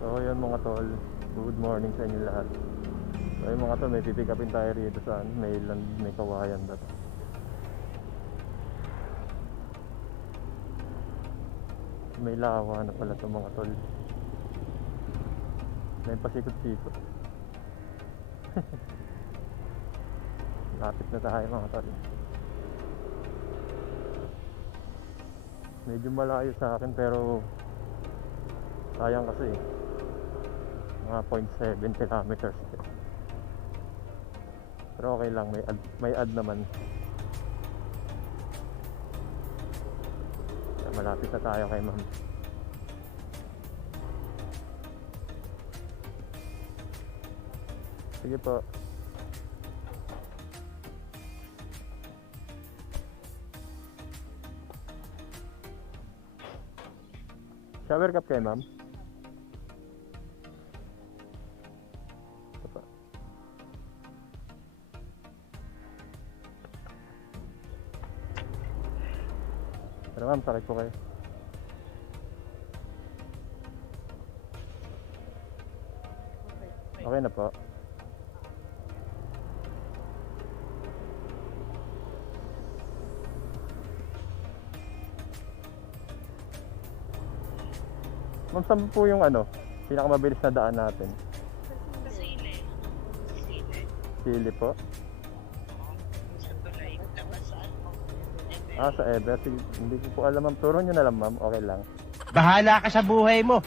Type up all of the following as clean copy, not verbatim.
So yun mga tol, good morning sa inyo lahat. So yun mga tol, may pipick upin tayo rito sa may land, may kawayan daw. May lawa na pala itong mga tol. May pasikot-sikot. Lapit na tayo mga tol. Medyo malayo sa akin pero sayang kasi mga 0.7 kilometers. Pero okay lang, may add naman. Kaya malapit na tayo kay ma'am. Sige po. Shower cap kayo ma'am? Ito pa. Pero ma'am, sakit po kayo. Okay na po. Ma'am, saan po yung pinakamabilis na daan natin? Sa Sili. Sili po? Sa Tulay. Tapos sa Sa Ever. Hindi ko po alam ma'am. Turo nyo na lang ma'am. Okay lang. Bahala ka sa buhay mo.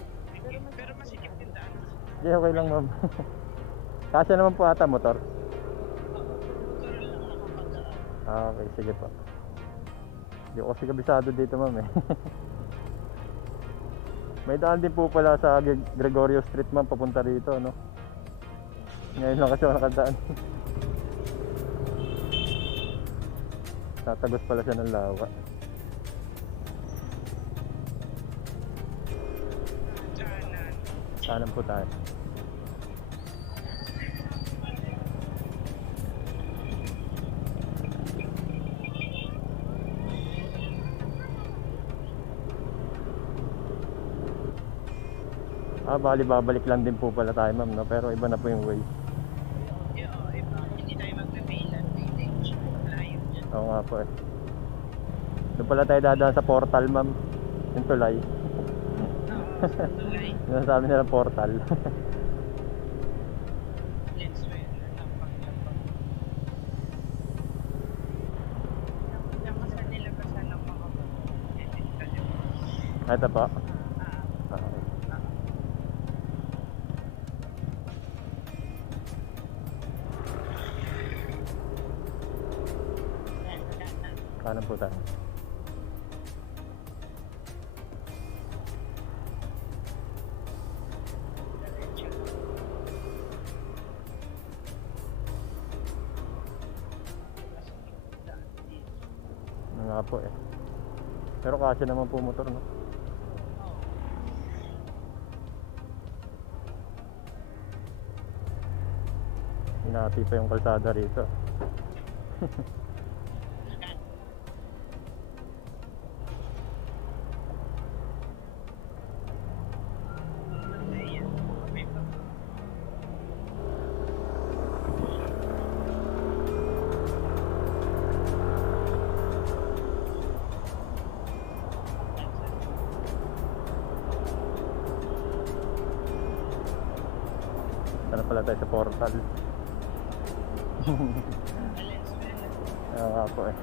Pero masikip yung daan. Okay, okay lang ma'am. Kasya naman po ata motor. Motor lang nakapagaan. Okay, sige po. Hindi ko kasi kabisado dito ma'am eh. May daan din po pala sa Gregorio Street ma'am papunta rito, no? Ngayon lang kasi ako nakadaan. Tatagos pala siya ng lawa. Daanan. Kanan po tayo. Bali babalik lang din po pala tayo ma'am, no? Pero iba na po yung way. Iba. Hindi tayo magbe-bailan. Malayo yan. Oo nga po eh. Doon pala tayo dadaan sa portal ma'am. Yung tulay. Oo, sa Tulay. Sinasabi nila portal. Let's wait. Lampag-lampag. Diyan ka sa nilabasan ng mga Ito po. Kanan po tayo. Nga po eh. Pero kasi naman po motor, no? Hinati pa yung kalsada rito. Sana pala tayo sa portal. Ayaw nga po eh.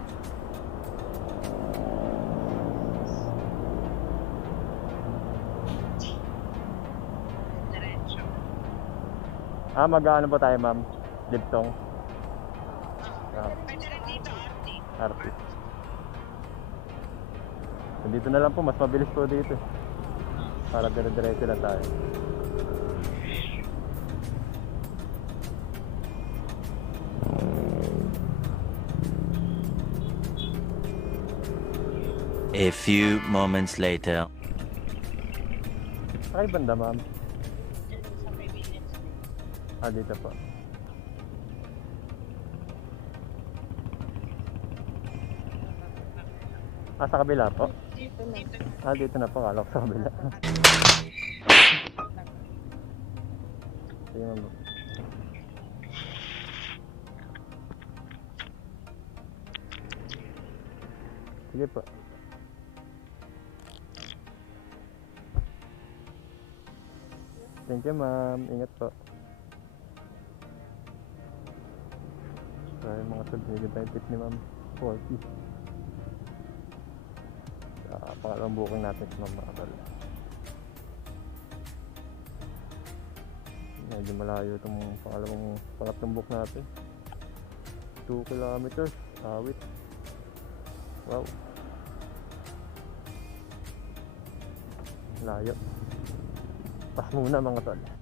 Diretso. Mag-ano po tayo ma'am? Diptong? Pwede rin dito, Arti. Arti. Dito na lang po, mas mabilis po dito. Para dire-diretso lang tayo. A few moments later. Ay, banda ma'am. Diyan sa may village. Dito po. Sa kabila po? Dito na. Dito na po. Kala ko sa kabila. Sige ma'am. Sige po. Thank you ma'am. Ingat po. So yung mga tol, binigyan tayo tip ni ma'am. 40. Pangalawang booking natin sa mga tol. Medyo malayo itong pangatlong book natin. 2 kilometers. Awit. Wow. Layo. Pas muna mga tol.